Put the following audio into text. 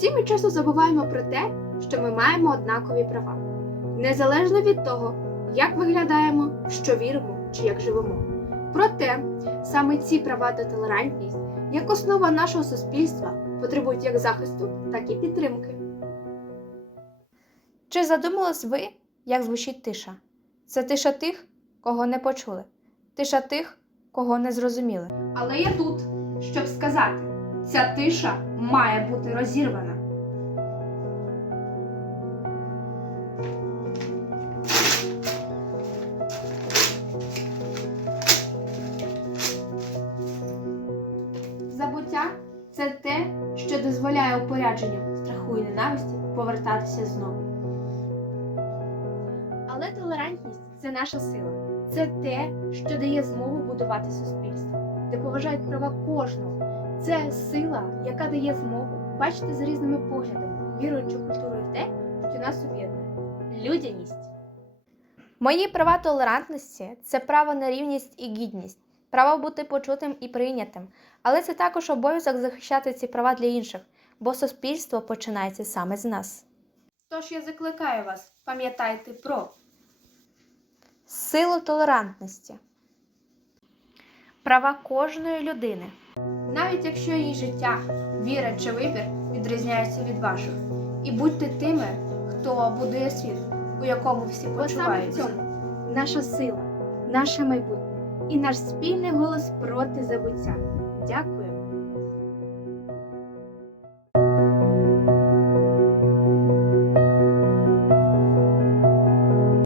Усі ми часто забуваємо про те, що ми маємо однакові права, незалежно від того, як виглядаємо, в що віримо чи як живемо. Проте саме ці права та толерантність, як основа нашого суспільства, потребують як захисту, так і підтримки. Чи задумались ви, як звучить тиша? Це тиша тих, кого не почули, тиша тих, кого не зрозуміли. Але я тут, щоб сказати, ця тиша має бути розірвана. Забуття це те, що дозволяє упорядженню страху і ненависті повертатися знову. Але толерантність це наша сила. Це те, що дає змогу будувати суспільство, де поважають права кожного. Це сила, яка дає змогу бачити за різними поглядами, віруючу культуру в те, що нас об'єднує. Людяність. Мої права толерантності це право на рівність і гідність, право бути почутим і прийнятим. Але це також обов'язок захищати ці права для інших, бо суспільство починається саме з нас. Тож я закликаю вас, пам'ятайте про Силу толерантності. Права кожної людини. навіть якщо її життя, віра чи вибір відрізняються від ваших. І будьте тими, хто будує світ, у якому всі почуваються. наша сила, наше майбутнє і наш спільний голос проти забуття. Дякую.